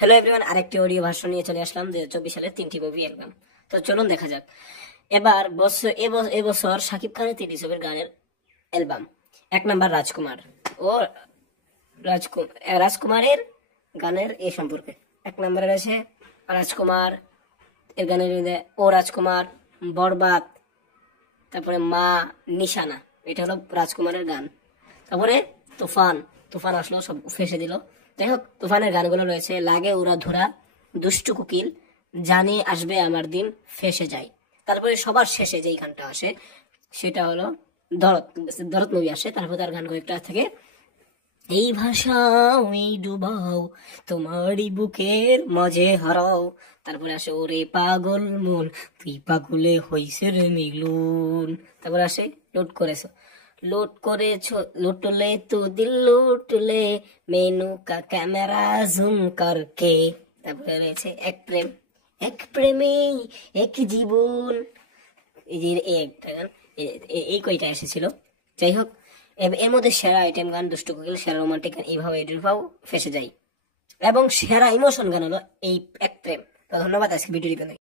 Hello everyone, আরেকটি audio version নিয়ে চলে আসলাম 2024 সালের 3টি মুভি অ্যালবাম। তো চলুন দেখা যাক। এবার এবছর শাকিব খানের 3টি ছবির গানের অ্যালবাম। 1 নাম্বার রাজকুমার ও রাজকুমারের গানের এ সম্পর্কে। 1 নম্বরে রয়েছে রাজকুমার এর গানের মধ্যে ও রাজকুমার, বরবাদ, তারপরে মা, নিশানা, এটা হলো রাজকুমারের গান। তারপরে তুফান, তুফান আসলো, সব ফেসে দিল। যাই হোক, তুফানের গানগুলো রয়েছে লাগে উড়া ধুরা, দুষ্টু কুকিল, জানি আসবে আমার দিন, ফেসে যায়। তারপরে সবার শেষে যেই গানটা আসে সেটা হলো দরদ, দরদ মুভি আসে। তারপর তার গান কয়েকটা থেকে এই ভাষাও এই ডুবাও তোমারই বুকের মাঝে হারাও। তারপরে আসে ওরে পাগল মন তুই পাগলে হইছে রে মিলুন। তারপরে আসে লুট করেছো লুটলে তো দিল লুটলে মেনু কা ক্যামেরা জুম করকে। তারপরে রয়েছে এক প্রেমে এক জীবন। এই যে এই একটা গান, এই কয়টা এসেছিল। যাই হোক, এর মধ্যে সেরা আইটেম গান দুষ্টু কোকিল, সেরা রোমান্টিক গান এইভাবে এডুলফাও ফেসে যায়, এবং সেরা ইমোশন গান হলো এই এক প্রেম। তো ধন্যবাদ, আজকে ভিডিও